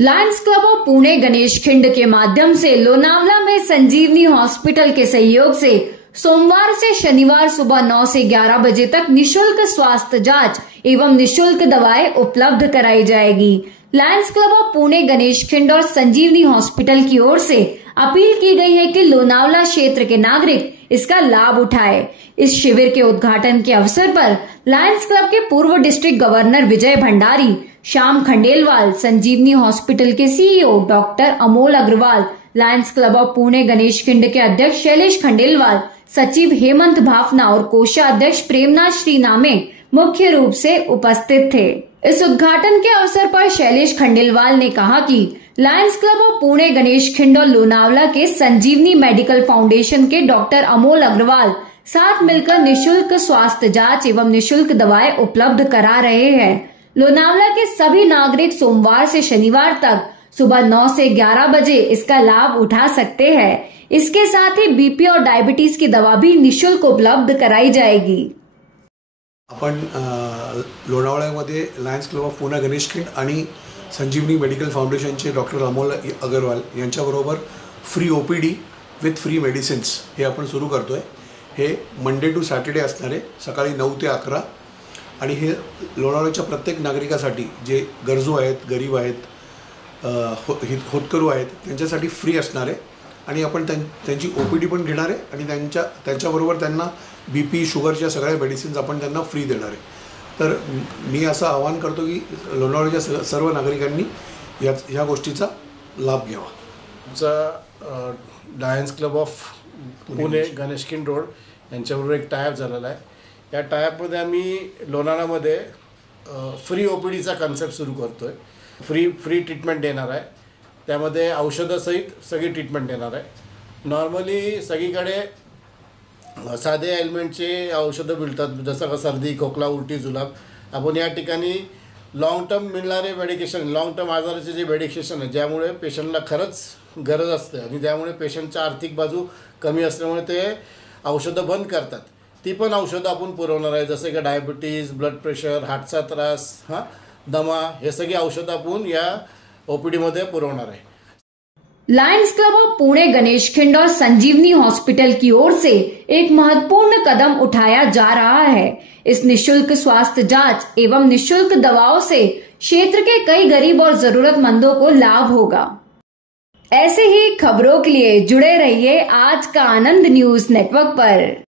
Lions Club of Pune Ganesh Khind के माध्यम से लोनावला में संजीवनी हॉस्पिटल के सहयोग से सोमवार से शनिवार सुबह 9 से 11 बजे तक निशुल्क स्वास्थ्य जांच एवं निशुल्क दवाएं उपलब्ध कराई जाएगी। Lions Club of Pune Ganesh खिंड और संजीवनी हॉस्पिटल की ओर से अपील की गई है कि लोनावला क्षेत्र के नागरिक इसका लाभ उठाए। इस शिविर के उद्घाटन के अवसर पर लायंस क्लब के पूर्व district governor Vijay Bhandari, Shyam Khandelwal, Sanjeevani hospital के CEO doctor Amol Agrawal, Lions Club of Pune Ganesh Khind के अध्यक्ष शैलेश खंडेलवाल, सचिव हेमंत भाफना और कोषाध्यक्ष प्रेमनाथ श्रीनामे मुख्य रूप से उपस्थित थे। इस उद्घाटन के अवसर पर शैलेश खंडेलवाल ने कहा कि Lions Club of Pune Ganesh खिंड और लोनावला के संजीवनी मेडिकल फाउंडेशन के डॉक्टर अमोल अग्रवाल साथ मिलकर निशुल्क स्वास्थ्य जांच एवं निशुल्क दवाएं उपलब्ध करा रहे हैं। लोनावला के सभी नागरिक सोमवार से शनिवार तक सुबह 9 से 11 बजे इसका लाभ उठा सकते हैं। इसके साथ ही बीपी और डायबिटीज की दवा भी निशुल्क उपलब्ध कराई जाएगी। आपण लोणावळ्यामध्ये Lions Club of Pune Ganesh Khind आणि संजीवनी मेडिकल फाउंडेशनचे डॉक्टर अमोल अग्रवाल यांच्याबरोबर free OPD with free medicines हे आपण सुरू करतोय। हे मंडे टू सॅटर्डे असणार आहे, सकाळी 9 ते 11 आणि हे लोणावळ्याच्या प्रत्येक नागरिकासाठी जे गरजू आहेत, गरीब आहेत, होतकरू आहेत त्यांच्यासाठी फ्री असणार आहे आणि आपण त्यांची ओपीडी पण घेणार आहे आणि त्यांच्याबरोबर त्यांना बीपी शुगरच्या सगळ्या मेडिसिन्स आपण त्यांना फ्री देणार आहे। तर मी असं आवाहन करतो की लोणावळ्याच्या सर्व नागरिकांनी ह्या गोष्टीचा लाभ घ्यावा। आमचा Lions Club of Pune Ganesh खिंड रोड यांच्याबरोबर एक टायअप झालेला आहे। या टायअपमध्ये आम्ही लोणावळ्यामध्ये फ्री ओपीडीचा कन्सेप्ट सुरू करतोय। फ्री ट्रीटमेंट देणार आहे, त्यामध्ये औषधासहित सगळी ट्रीटमेंट देणार आहे। नॉर्मली सगळीकडे साधे एलिमेंटचे औषधं मिळतात, जसं का सर्दी, खोकला, उलटी, जुलाब। आपण या ठिकाणी लॉंग टर्म मिळणारे मेडिकेशन, लॉंग टर्म आजाराचे जे मेडिकेशन आहे ज्यामुळे पेशंटला खरंच गरज असते आणि त्यामुळे पेशंटच्या आर्थिक बाजू कमी असल्यामुळे ते औषधं बंद करतात, ती पण औषधं आपण पुरवणार आहे। जसे की डायबिटीज, ब्लड प्रेशर, हार्टचा त्रास, दमा, हे सगळी औषधं आपण या ओपीडीमध्ये पुरवणार आहे। Lions Club of Pune Ganesh खिंड और संजीवनी हॉस्पिटल की ओर से एक महत्वपूर्ण कदम उठाया जा रहा है। इस निशुल्क स्वास्थ्य जांच एवं निशुल्क दवाओं से क्षेत्र के कई गरीब और जरूरतमंदों को लाभ होगा। ऐसे ही खबरों के लिए जुड़े रहिए आज का आनंद न्यूज नेटवर्क पर।